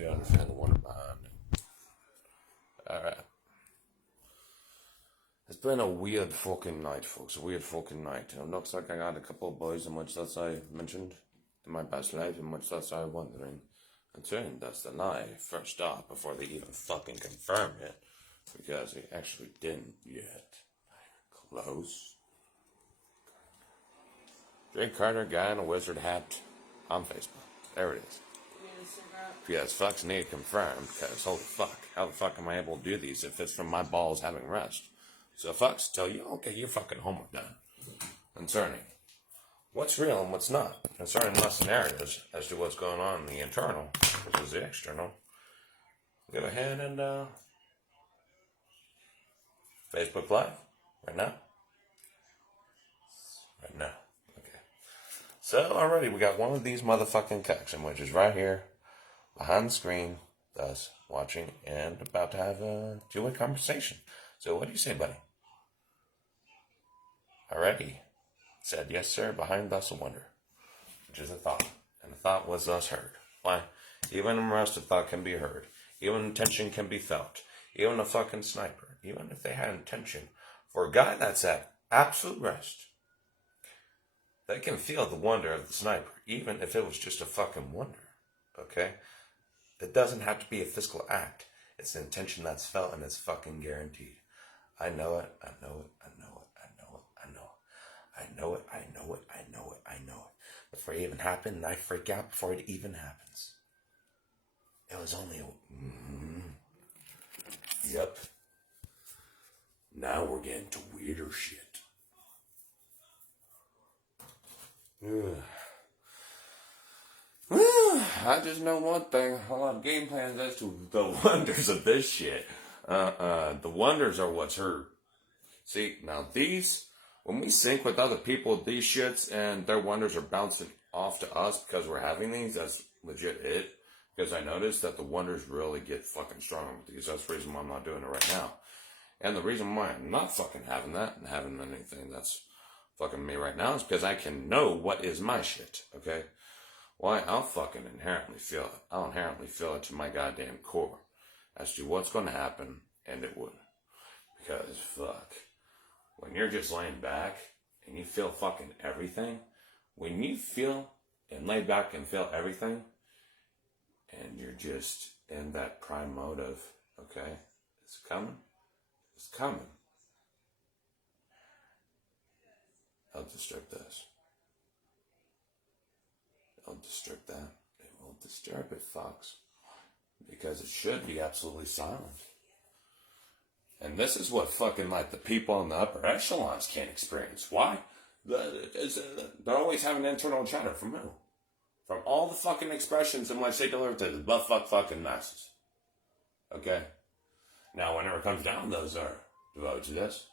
do understand the wonder behind it. Alright. It's been a weird fucking night, folks. A weird fucking night. It looks like I got a couple of boys in which that's I mentioned in my past life, in which that's I wondering. Concerning that's the lie first off before they even fucking confirm it. Because they actually didn't yet. Close. Drake Carter, guy in a wizard hat on Facebook. There it is. Yes, fucks need confirmed, because holy fuck, how the fuck am I able to do these if it's from my balls having rest? So fucks tell you, okay, your fucking homework done. Concerning what's real and what's not. Concerning less scenarios as to what's going on in the internal versus the external. Go ahead and, Facebook Live, right now. Right now, okay. So already we got one of these motherfucking cucks, which is right here. Behind the screen, thus watching and about to have a two-way conversation. So what do you say, buddy? Already said yes, sir. Behind thus a wonder, which is a thought, and the thought was thus heard. Why? Even a arrested thought can be heard. Even intention can be felt. Even a fucking sniper, even if they had intention, for a guy that's at absolute rest, they can feel the wonder of the sniper, even if it was just a fucking wonder. Okay. It doesn't have to be a physical act. It's an intention that's felt and it's fucking guaranteed. I know it, I know it, I know it, I know it, I know it. I know it, I know it, I know it, I know it. Before it even happened, I freak out before it even happens. It was only a... Yep. Now we're getting to weirder shit. Ugh. I just know one thing. A lot of game plans as to the wonders of this shit. The wonders are what's heard. See, now these, when we sync with other people, these shits and their wonders are bouncing off to us because we're having these. That's legit it. Because I noticed that the wonders really get fucking strong with these. That's the reason why I'm not doing it right now. And the reason why I'm not fucking having that and having anything that's fucking me right now is because I can know what is my shit. Okay? Why, I'll fucking inherently feel it. I'll inherently feel it to my goddamn core as to what's going to happen, and it would. Because, fuck, when you're just laying back and you feel fucking everything, when you feel and lay back and feel everything, and you're just in that prime mode of, okay, it's coming, it's coming. I'll disturb this. It'll disturb that. It will disturb it, Fox. Because it should be absolutely silent. And this is what fucking like the people in the upper echelons can't experience. Why? They're always having internal chatter from who? From all the fucking expressions in which they deliver to the butt fucking masses. Okay? Now, whenever it comes down, those are devoted to this.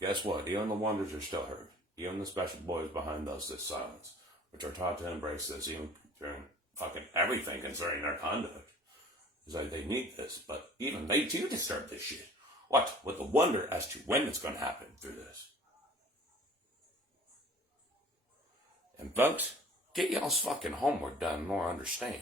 Guess what? Even the wonders are still heard. Even the special boys behind those, this silence, which are taught to embrace this even during fucking everything concerning their conduct. It's like they need this, but even they too disturb this shit. What? With the wonder as to when it's going to happen through this. And folks, get y'all's fucking homework done and more understand.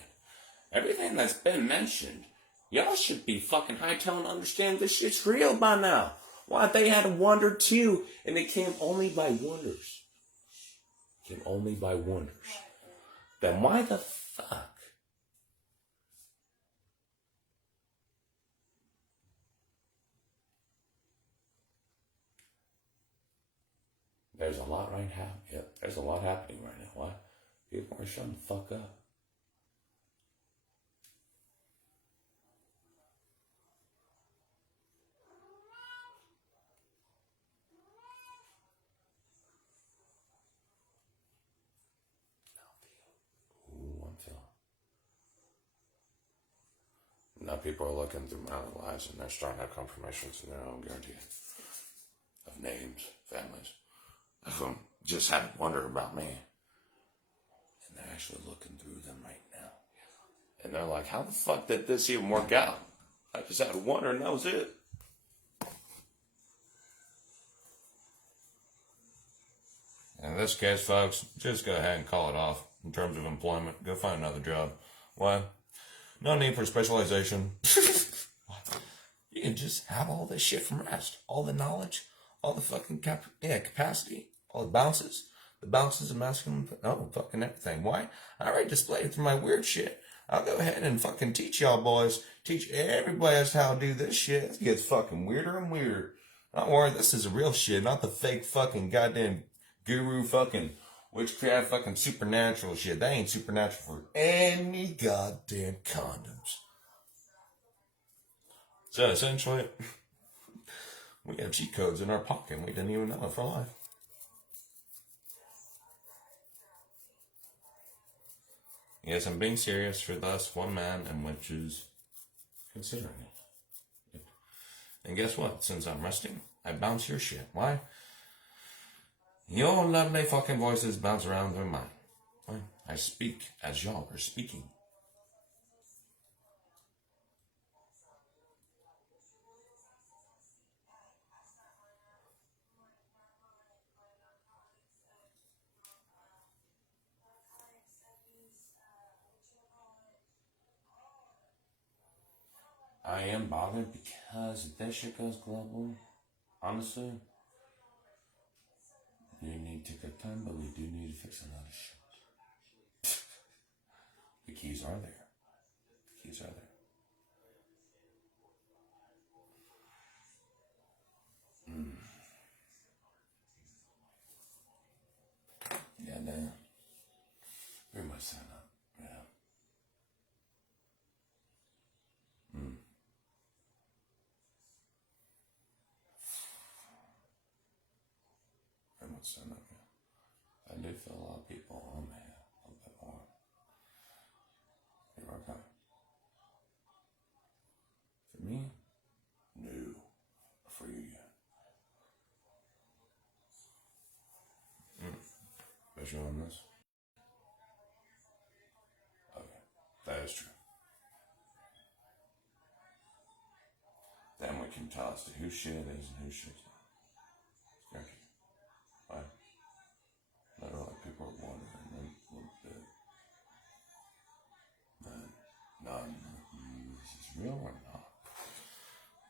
Everything that's been mentioned, y'all should be fucking hightailing and understand this shit's real by now. Why, they had a wonder too, and it came only by wonders. Came only by wonders. Then why the fuck? There's a lot right now. Yep, there's a lot happening right now. Why? People are shutting the fuck up. Now people are looking through my lives and they're starting to have confirmations in their own guarantee of names, families, of whom just had wonder about me. And they're actually looking through them right now. And they're like, how the fuck did this even work out? I just had wonder and that was it. In this case, folks, just go ahead and call it off in terms of employment. Go find another job. Why? No need for specialization. You can just have all this shit from rest. All the knowledge, all the fucking capacity, all the bounces of masculine, fucking everything. Why? I already displayed it through my weird shit. I'll go ahead and fucking teach y'all boys, teach everybody else how to do this shit. It gets fucking weirder and weirder. Don't worry, this is the real shit, not the fake fucking goddamn guru fucking witchcraft fucking supernatural shit. That ain't supernatural for any goddamn condoms. So essentially, we have cheat codes in our pocket and we didn't even know it for life. Yes, I'm being serious for thus one man and witches considering it. And guess what? Since I'm resting, I bounce your shit. Why? Your lovely fucking voices bounce around through mine. Why? I speak as y'all are speaking. I am bothered because if that shit goes global, honestly, we need to take our time, but we do need to fix a lot of shit. The keys are there. The keys are there. Yeah, damn. Very much so not. Yeah. Very much so not. I do feel a lot of people on me a little bit more. Here I come. For me, no. For you, yeah. Especially on this. Okay, that is true. Then we can tell as to who shit is and who shit's not. Thank you. Right? Literally, people are wondering a little bit. This is real or not?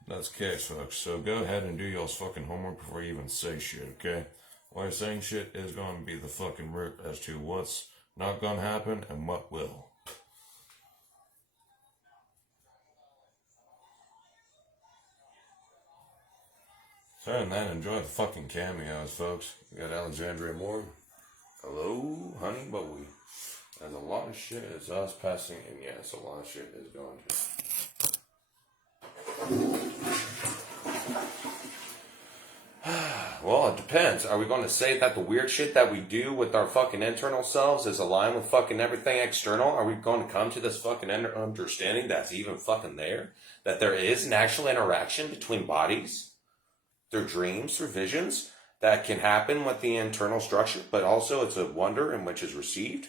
That's the case, folks. So go ahead and do y'all's fucking homework before you even say shit, okay? Why saying shit is going to be the fucking root as to what's not going to happen and what will. So, and then enjoy the fucking cameos, folks. We got Alexandria Moore. Hello, honey Bowie. There's a lot of shit is us passing, and yes, a lot of shit is going to. Well, it depends. Are we going to say that the weird shit that we do with our fucking internal selves is aligned with fucking everything external? Are we going to come to this fucking understanding that's even fucking there? That there is an actual interaction between bodies, their dreams, their visions, that can happen with the internal structure, but also it's a wonder in which is received,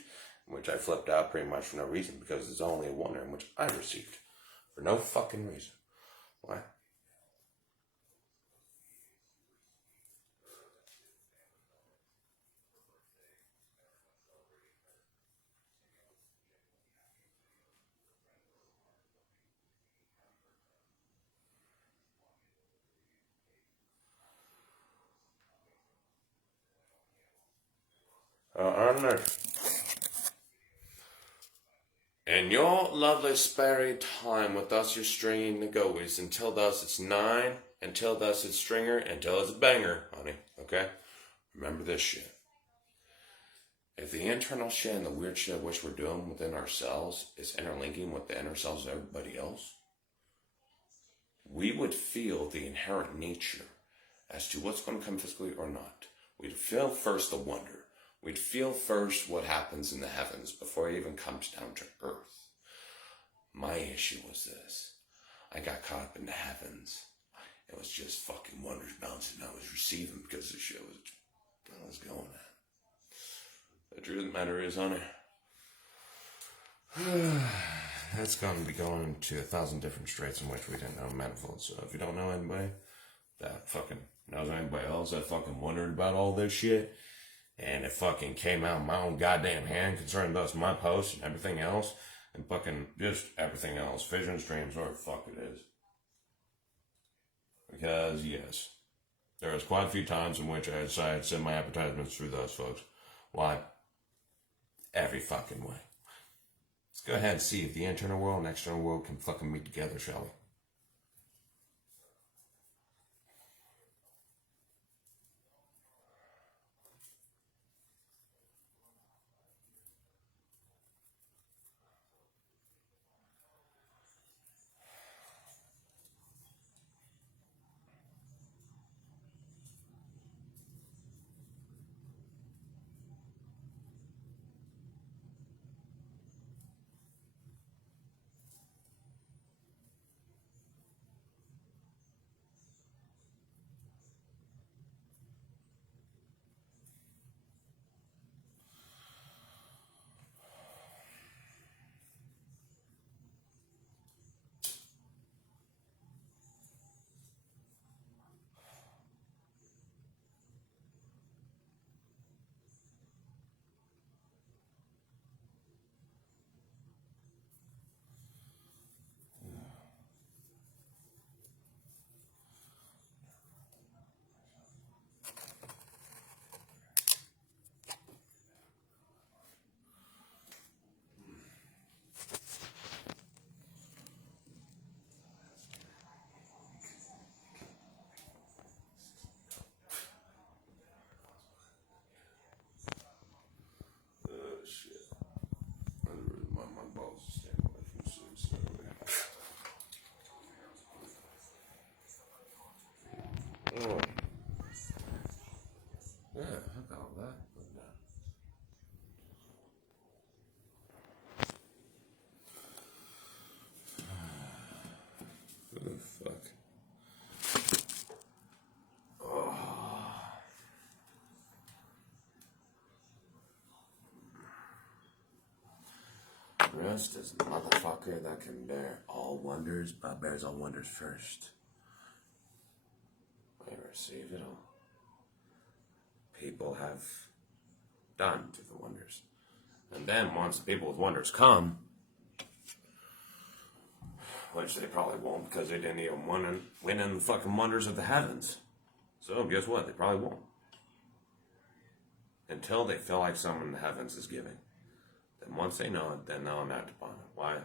which I flipped out pretty much for no reason, because it's only a wonder in which I received. For no fucking reason. Why? On earth. And your lovely sparry time with us, your stringing the goes. Until thus it's 9, until thus it's stringer, until it's a banger, honey. Okay? Remember this shit. If the internal shit and the weird shit which we're doing within ourselves is interlinking with the inner selves of everybody else, we would feel the inherent nature as to what's going to come physically or not. We'd feel first the wonder. We'd feel first what happens in the heavens before it even comes down to earth. My issue was this. I got caught up in the heavens. It was just fucking wonders bouncing. I was receiving because the shit was going on. The truth of the matter is, honey, that's going to be going to 1,000 different straits in which we didn't know manifold. So if you don't know anybody that fucking knows anybody else that fucking wondered about all this shit, and it fucking came out of my own goddamn hand concerning thus my post and everything else, and fucking just everything else, vision streams, whatever the fuck it is. Because, yes, there was quite a few times in which I decided to send my advertisements through those folks. Why? Every fucking way. Let's go ahead and see if the internal world and external world can fucking meet together, shall we? Oh. Yeah, I got that. Oh, fuck. Oh. Rest is a motherfucker that can bear all wonders, but bears all wonders first. I receive it all. People have done to the wonders. And then once the people with wonders come, which they probably won't because they didn't even win in the fucking wonders of the heavens. So guess what? They probably won't. Until they feel like someone in the heavens is giving. Then once they know it, then they'll act upon it. Why?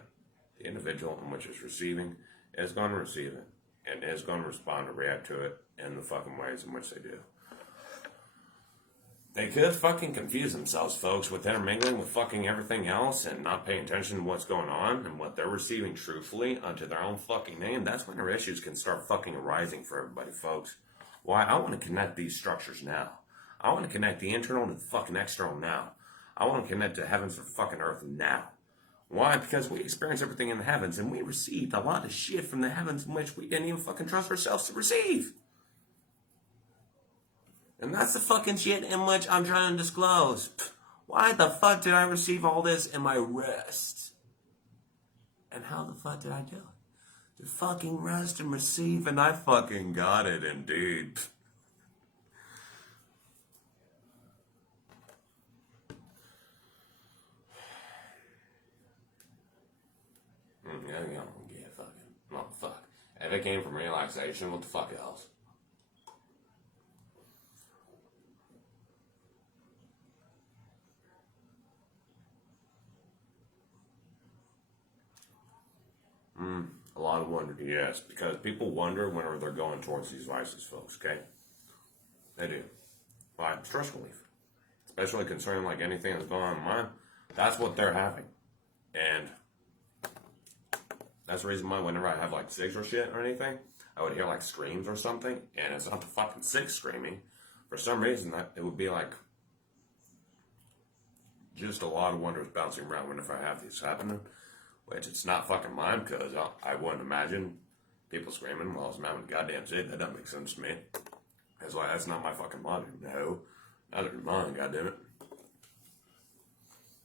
The individual in which is receiving is going to receive it. And is going to respond or react to it in the fucking ways in which they do. They could fucking confuse themselves, folks, with intermingling with fucking everything else and not paying attention to what's going on and what they're receiving truthfully unto their own fucking name. That's when their issues can start fucking arising for everybody, folks. Why? I want to connect these structures now. I want to connect the internal to the fucking external now. I want to connect to heavens for fucking earth now. Why? Because we experience everything in the heavens, and we received a lot of shit from the heavens in which we didn't even fucking trust ourselves to receive. And that's the fucking shit in which I'm trying to disclose. Why the fuck did I receive all this in my rest? And how the fuck did I do it? To fucking rest and receive, and I fucking got it indeed. Yeah, fucking. Oh, fuck. If it came from relaxation, what the fuck else? A lot of wonder, yes. Because people wonder whenever they're going towards these vices, folks, okay? They do. Why? Stress relief. Especially concerning like anything that's going on in mind. That's what they're having. And that's the reason why whenever I have like sigs or shit or anything, I would hear like screams or something, and it's not the fucking sigs screaming. For some reason, that it would be like just a lot of wonders bouncing around whenever I have these happening, which it's not fucking mine because I wouldn't imagine people screaming while I'm having a goddamn sig. That doesn't make sense to me. That's why that's not my fucking body. No, neither is mine. Goddamn it.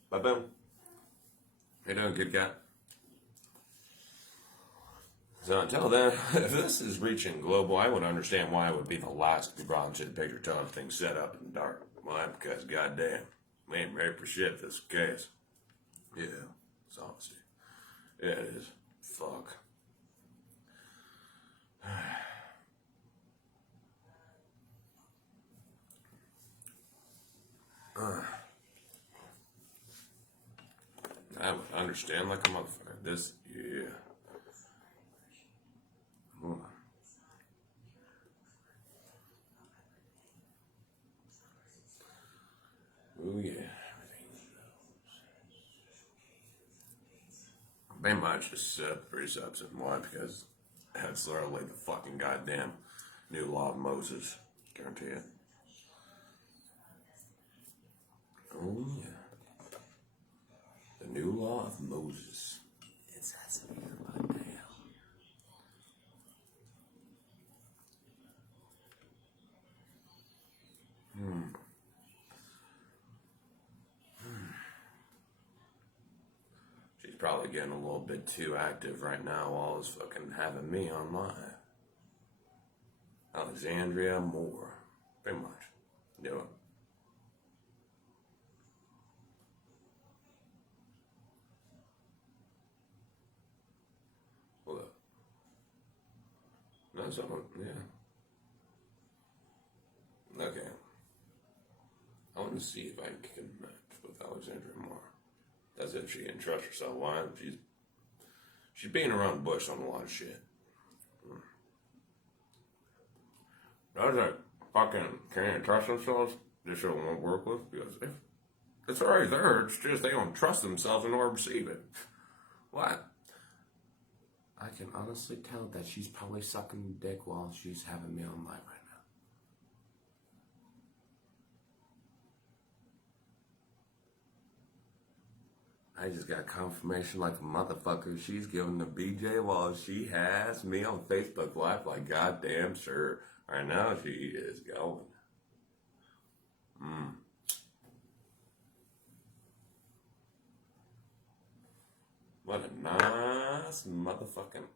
But boom. How you doing, good cat? So until then, if this is reaching global, I would understand why it would be the last to be brought into the picture telling things set up in the dark. Why? Because goddamn, we ain't ready for shit if this is the case. Yeah, it's honesty. Yeah, it is. Fuck. I would understand like a motherfucker. This, yeah. Hold on. Oh yeah. They might just set 3 subs and why? Because that's literally the fucking goddamn new law of Moses. Guarantee it. Oh yeah. The new law of Moses. It's that severe, but damn. She's probably getting a little bit too active right now while it's fucking having me online. Alexandria Moore. Pretty much. Do it. Look. No, someone, yeah. Okay. I want to see if I can connect with Alexandria Moore. That's if she can trust herself. Why? She's being around the bush on a lot of shit. Those that fucking can't trust themselves, this shit won't work with because it's already there. It's just they don't trust themselves in order to receive it. What? I can honestly tell that she's probably sucking dick while she's having me on live right now. I just got confirmation like a motherfucker. She's giving the BJ while she has me on Facebook Live. Like, goddamn sure. Right now she is going. What a nice motherfucking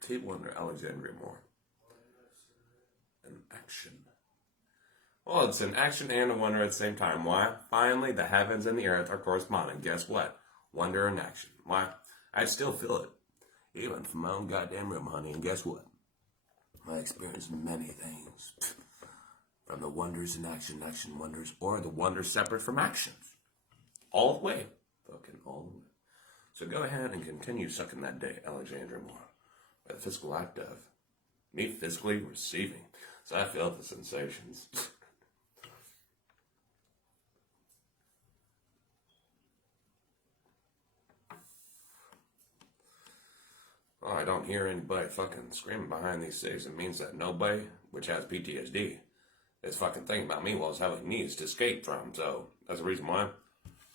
petite wonder, Alexandria Moore. An action. Well, it's an action and a wonder at the same time. Why? Finally, the heavens and the earth are corresponding. Guess what? Wonder and action. Why? I still feel it. Even from my own goddamn room, honey. And guess what? I experienced many things. From the wonders in action, action wonders, or the wonders separate from actions. All the way. Fucking all the way. So go ahead and continue sucking that dick, Alexandria Moore. By the physical act of me physically receiving. So I feel the sensations. Oh, I don't hear anybody fucking screaming behind these things. It means that nobody, which has PTSD, is fucking thinking about me while it's having needs to escape from. So that's the reason why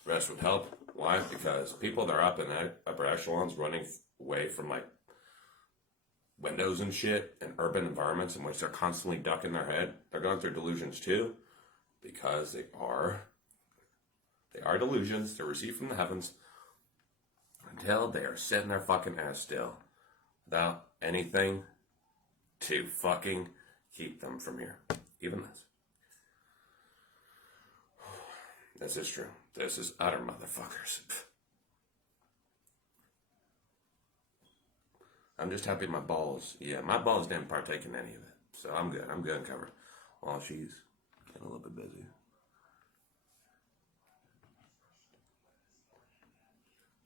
rest would help. Why? Because people that are up in upper echelons running away from like windows and shit in urban environments in which they're constantly ducking their head, they're going through delusions too. Because they are delusions. They're received from the heavens until they are sitting their fucking ass still. Without anything to fucking keep them from here. Even this. This is true. This is utter motherfuckers. I'm just happy my balls didn't partake in any of it. So I'm good. I'm good and covered. While she's getting a little bit busy.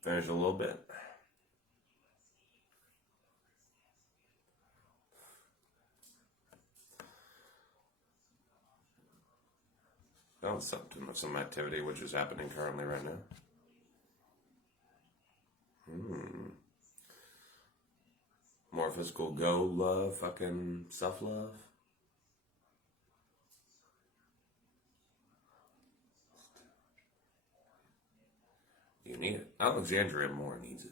Finish a little bit. That was something of some activity which is happening currently right now. More physical go love, fucking self love. You need it. Alexandria Moore needs it.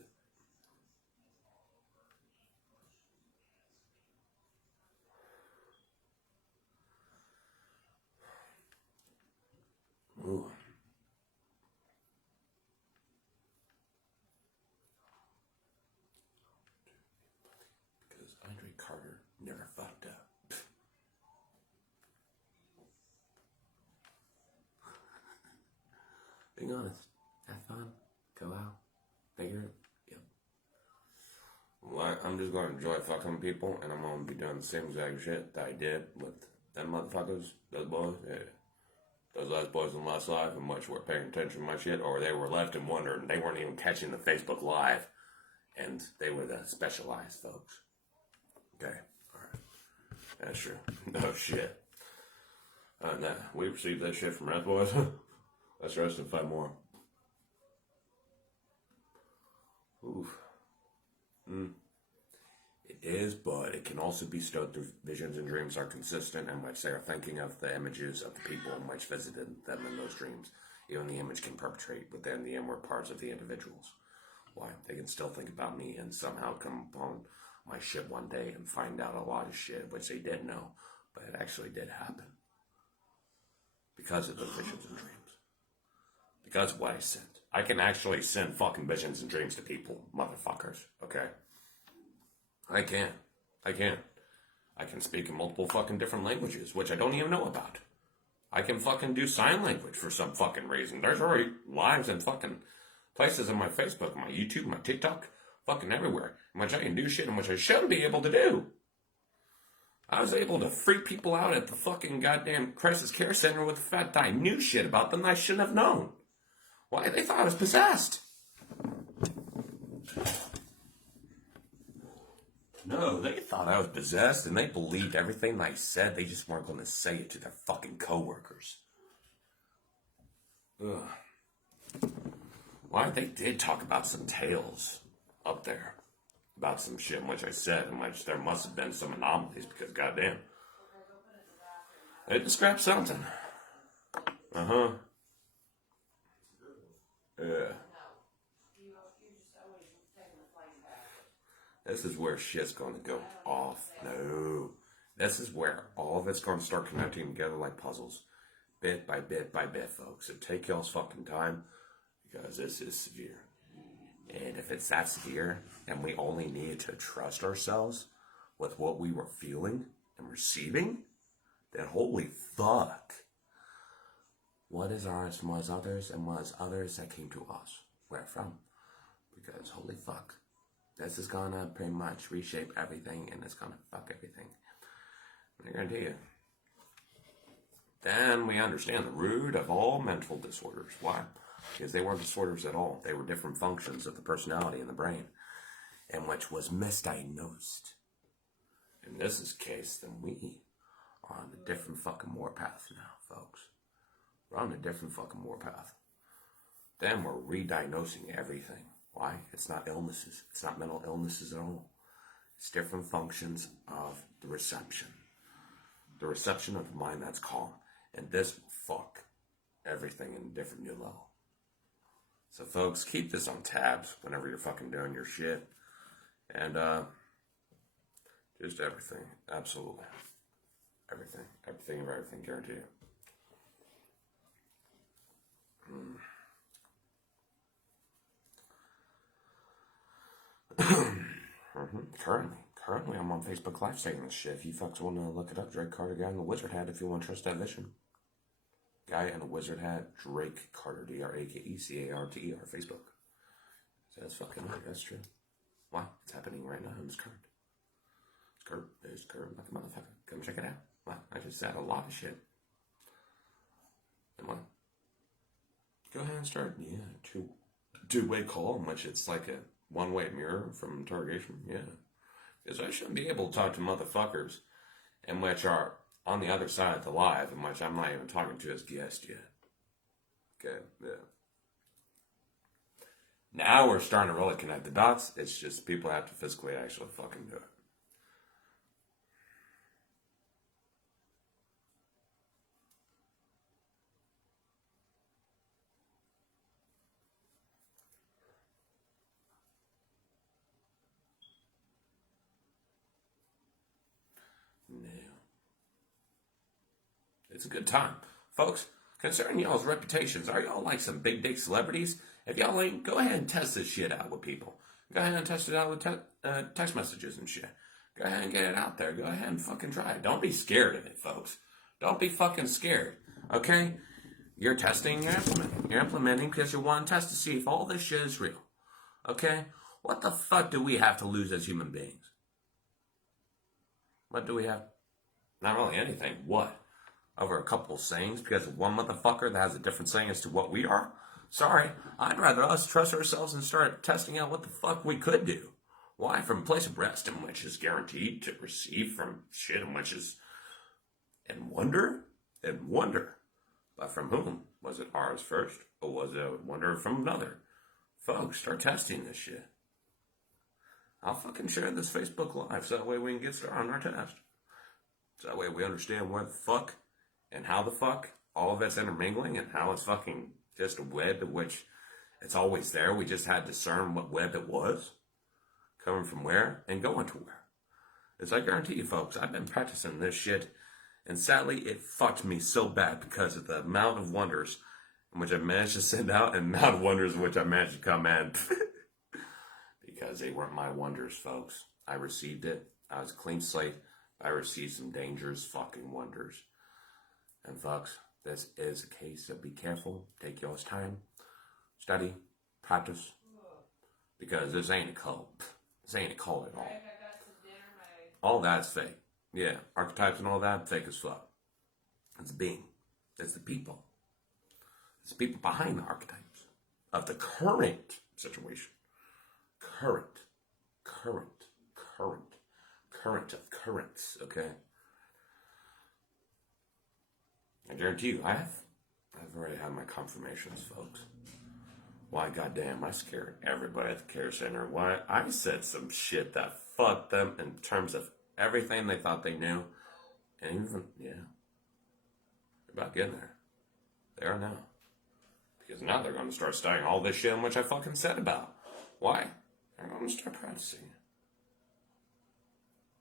Ooh. Because Andre Carter never fucked up. Being honest, have fun, go out, figure it. I'm just going to enjoy fucking people, and I'm going to be doing the same exact shit that I did with them motherfuckers, those boys, yeah. Those last boys in Last Live, and much were paying attention to my shit, or they were left in wonder, and they weren't even catching the Facebook Live, and they were the specialized folks. Okay, alright. That's true. No shit. Nah, we received that shit from Red Boys. Let's rest and fight more. Oof. It is, but it can also be stowed through visions and dreams are consistent in which they are thinking of the images of the people in which visited them in those dreams. Even the image can perpetrate within the inward parts of the individuals. Why? They can still think about me and somehow come upon my shit one day and find out a lot of shit which they didn't know, but it actually did happen. Because of those visions and dreams. Because of what I sent. I can actually send fucking visions and dreams to people, motherfuckers, okay? I can. I can speak in multiple fucking different languages, which I don't even know about. I can fucking do sign language for some fucking reason. There's already lives and fucking places on my Facebook, my YouTube, my TikTok, fucking everywhere, in which I can do shit in which I shouldn't be able to do. I was able to freak people out at the fucking goddamn crisis care center with the fact that I knew shit about them that I shouldn't have known. Why? They thought I was possessed. No, they thought I was possessed, and they believed everything I said. They just weren't going to say it to their fucking coworkers. Ugh. Why? They did talk about some tales up there. About some shit in which I said, in which there must have been some anomalies, because goddamn. They described something. Uh-huh. Yeah. This is where shit's going to go off. No. This is where all of it's going to start connecting together like puzzles. Bit by bit by bit, folks. So take y'all's fucking time, because this is severe. And if it's that severe, and we only need to trust ourselves with what we were feeling and receiving, then holy fuck. What is ours was others, and was others that came to us. Where from? Because holy fuck. This is gonna pretty much reshape everything, and it's gonna fuck everything. I guarantee you. Then we understand the root of all mental disorders. Why? Because they weren't disorders at all. They were different functions of the personality in the brain, and which was misdiagnosed. In this case, then we are on a different fucking warpath now, folks. We're on a different fucking warpath. Then we're re-diagnosing everything. Why? It's not illnesses. It's not mental illnesses at all. It's different functions of the reception. The reception of the mind that's calm. And this will fuck everything in a different new level. So folks, keep this on tabs whenever you're fucking doing your shit. And just everything. Absolutely. Everything. Everything of everything, guarantee you. Currently, I'm on Facebook Live saying this shit. If you fucks want to look it up, Drake Carter, guy in the wizard hat, if you want to trust that vision. Guy in the wizard hat, Drake Carter, DrakeCarter, Facebook. So that's fucking right, that's true. Wow, it's happening right now. It's current. It's current like a motherfucker. Come check it out. Wow, I just said a lot of shit. And what? Go ahead and start, two-way call, in which it's like a one-way mirror from interrogation, yeah. Because I shouldn't be able to talk to motherfuckers in which are on the other side of the live, in which I'm not even talking to as guest yet. Okay, yeah. Now we're starting to really connect the dots. It's just people have to physically actually fucking do it. It's a good time. Folks, concerning y'all's reputations, are y'all like some big dick celebrities? If y'all ain't, go ahead and test this shit out with people. Go ahead and test it out with text messages and shit. Go ahead and get it out there. Go ahead and fucking try it. Don't be scared of it, folks. Don't be fucking scared, okay? You're testing, you're implementing. You're implementing because you want to test to see if all this shit is real, okay? What the fuck do we have to lose as human beings? What do we have? Not really anything. What? Over a couple of sayings because of one motherfucker that has a different saying as to what we are? Sorry, I'd rather us trust ourselves and start testing out what the fuck we could do. Why? From a place of rest in which is guaranteed to receive from shit in which is and wonder? And wonder. But from whom? Was it ours first? Or was it a wonder from another? Folks, start testing this shit. I'll fucking share this Facebook Live so that way we can get started on our test. So that way we understand where the fuck and how the fuck all of it's intermingling and how it's fucking just a web in which it's always there. We just had to discern what web it was, coming from where and going to where. As I guarantee you folks, I've been practicing this shit and sadly it fucked me so bad because of the amount of wonders in which I managed to send out and the amount of wonders in which I managed to come in. Because they weren't my wonders, folks. I received it. I was a clean slate. I received some dangerous fucking wonders. And folks, this is a case of be careful. Take yours time. Study. Practice. Because this ain't a cult. This ain't a cult at all. All that's fake. Yeah, archetypes and all that, fake as fuck. It's a being. It's the people. It's the people behind the archetypes of the current situation. Current of currents, okay? I guarantee you, I've already had my confirmations, folks. Why, goddamn, I scared everybody at the care center. Why, I said some shit that fucked them in terms of everything they thought they knew. And even, yeah, they're about getting there. They are now. Because now they're going to start studying all this shit in which I fucking said about. Why? They're going to start practicing.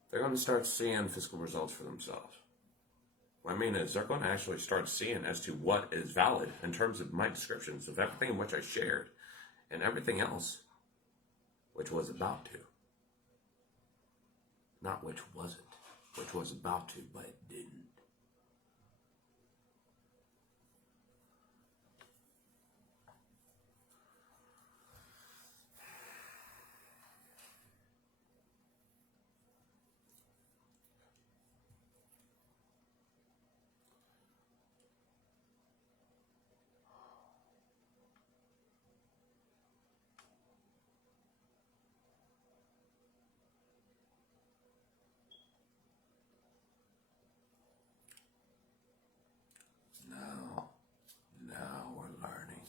They're going to start seeing physical results for themselves. What I mean is they're going to actually start seeing as to what is valid in terms of my descriptions of everything in which I shared and everything else which was about to. Not which wasn't, which was about to, but it didn't. Now we're learning.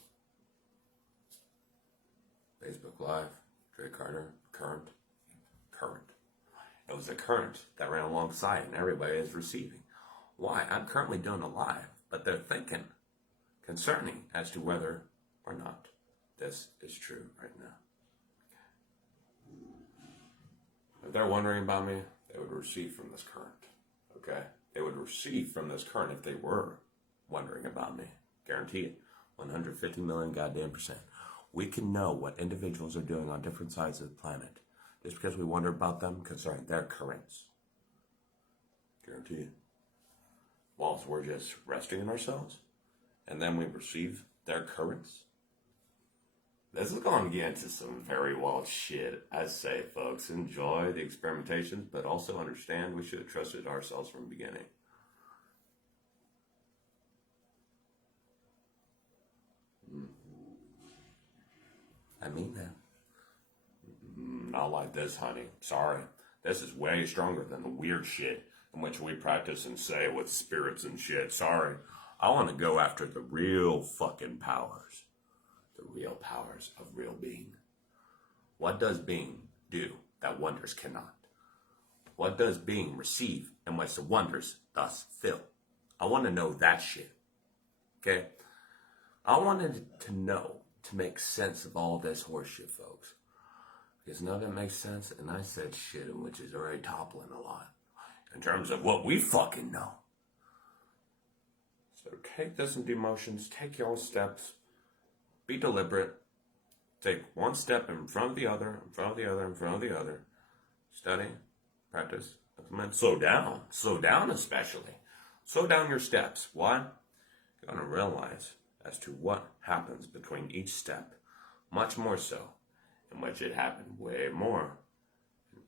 Facebook Live, Trey Carter, current. It was a current that ran alongside and everybody is receiving. Why? I'm currently doing a live, but they're thinking concerning as to whether or not this is true right now. If they're wondering about me, they would receive from this current. Okay? They would receive from this current if they were wondering about me. Guarantee it. 150 million goddamn %. We can know what individuals are doing on different sides of the planet just because we wonder about them concerning their currents. Guarantee it. Whilst we're just resting in ourselves and then we receive their currents. This is going to get into some very wild shit. I say, folks, enjoy the experimentations, but also understand we should have trusted ourselves from the beginning. I mean that. Not like this, honey. Sorry. This is way stronger than the weird shit in which we practice and say with spirits and shit. Sorry. I want to go after the real fucking powers. The real powers of real being. What does being do that wonders cannot? What does being receive in which the wonders thus fill? I want to know that shit. Okay? I wanted to know, to make sense of all this horseshit, folks. Because none of it makes sense, and I said shit in which is already toppling a lot. In terms of what we fucking know. So take this into emotions, take your own steps, be deliberate, take one step in front of the other, in front of the other, in front of the other. Study, practice, implement, slow down especially. Slow down your steps. Why? You're going to realize as to what happens between each step, much more so, in which it happened way more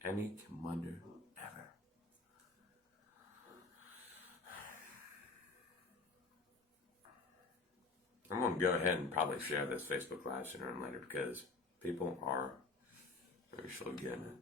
than any commander ever. I'm going to go ahead and probably share this Facebook Live sooner and later because people are actually getting it.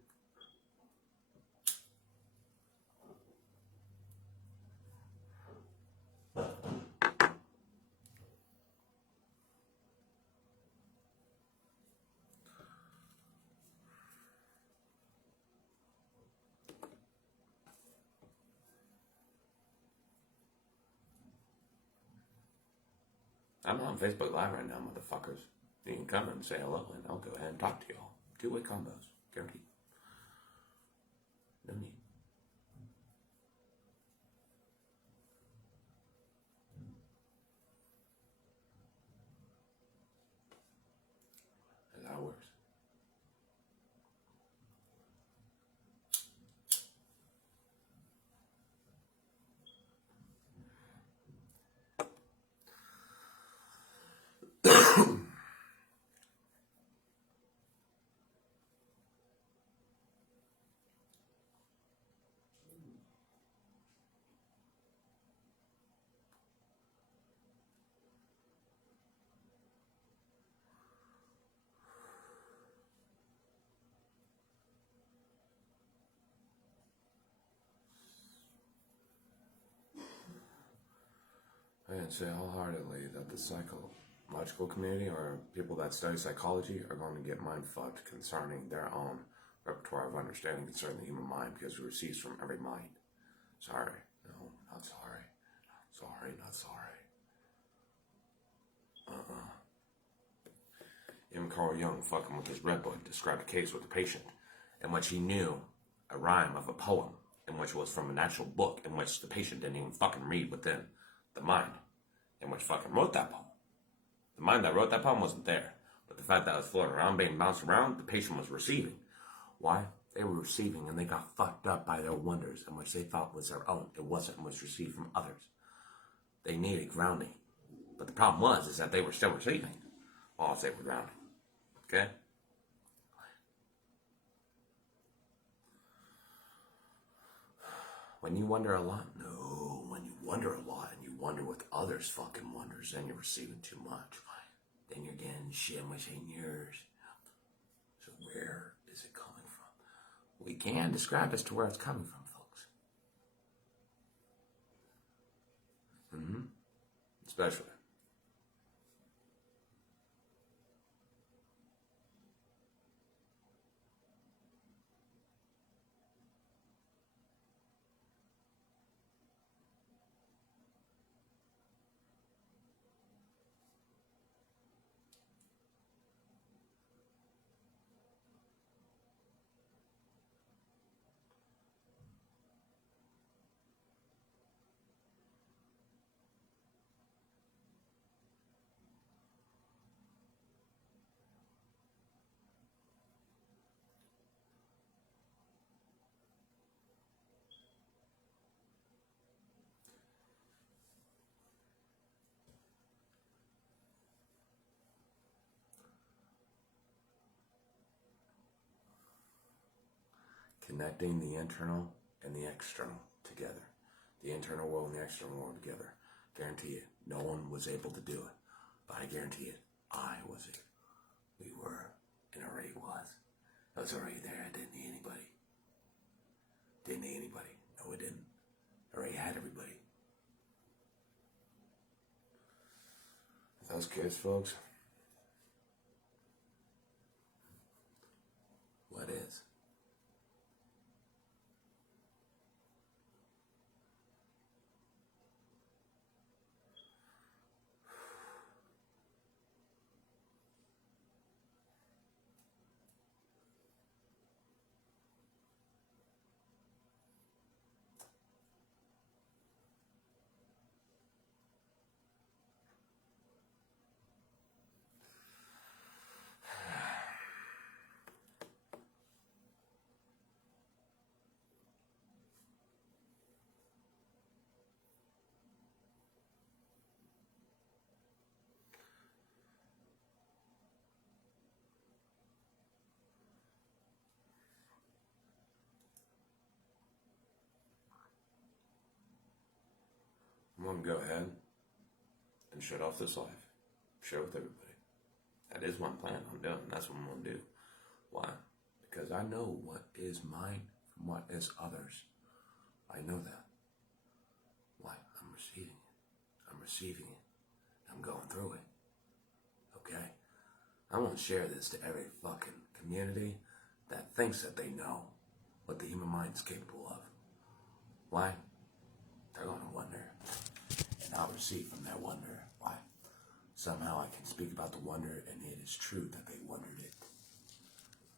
I'm on Facebook Live right now, motherfuckers. You can come and say hello, and I'll go ahead and talk to y'all. Two-way combos, guaranteed. No need. That's how it works. I can say wholeheartedly that the psychological community or people that study psychology are going to get mind fucked concerning their own repertoire of understanding concerning the human mind because it receives from every mind. Sorry. No, not sorry. Sorry, not sorry. Even Carl Jung, fucking with his Red Book, described a case with a patient in which he knew a rhyme of a poem in which was from an actual book in which the patient didn't even fucking read within the mind in which fucking wrote that poem. The mind that wrote that poem wasn't there. But the fact that it was floating around, being bounced around, the patient was receiving. Why? They were receiving and they got fucked up by their wonders in which they thought was their own. It wasn't and was received from others. They needed grounding. But the problem was is that they were still receiving while they were grounding. Okay? When you wonder a lot, no. When you wonder a lot and you wonder what others fucking wonders, then you're receiving too much. Then you're getting shit which ain't yours. So where is it coming from? We can describe as to where it's coming from, folks. Especially. Connecting the internal and the external together. The internal world and the external world together. Guarantee it. No one was able to do it. But I guarantee it. I was it. We were. And already was. I was already there. I didn't need anybody. Didn't need anybody. No, it didn't. I already had everybody. Those kids, folks. What is? going to go ahead and shut off this live. Share with everybody. That is what I'm planning on doing. That's what I'm going to do. Why? Because I know what is mine from what is others. I know that. Why? I'm receiving it. I'm receiving it. I'm going through it. Okay? I want to share this to every fucking community that thinks that they know what the human mind is capable of. Why? They're going to wonder. And I'll receive from their wonder. Why? Somehow I can speak about the wonder, and it is true that they wondered it.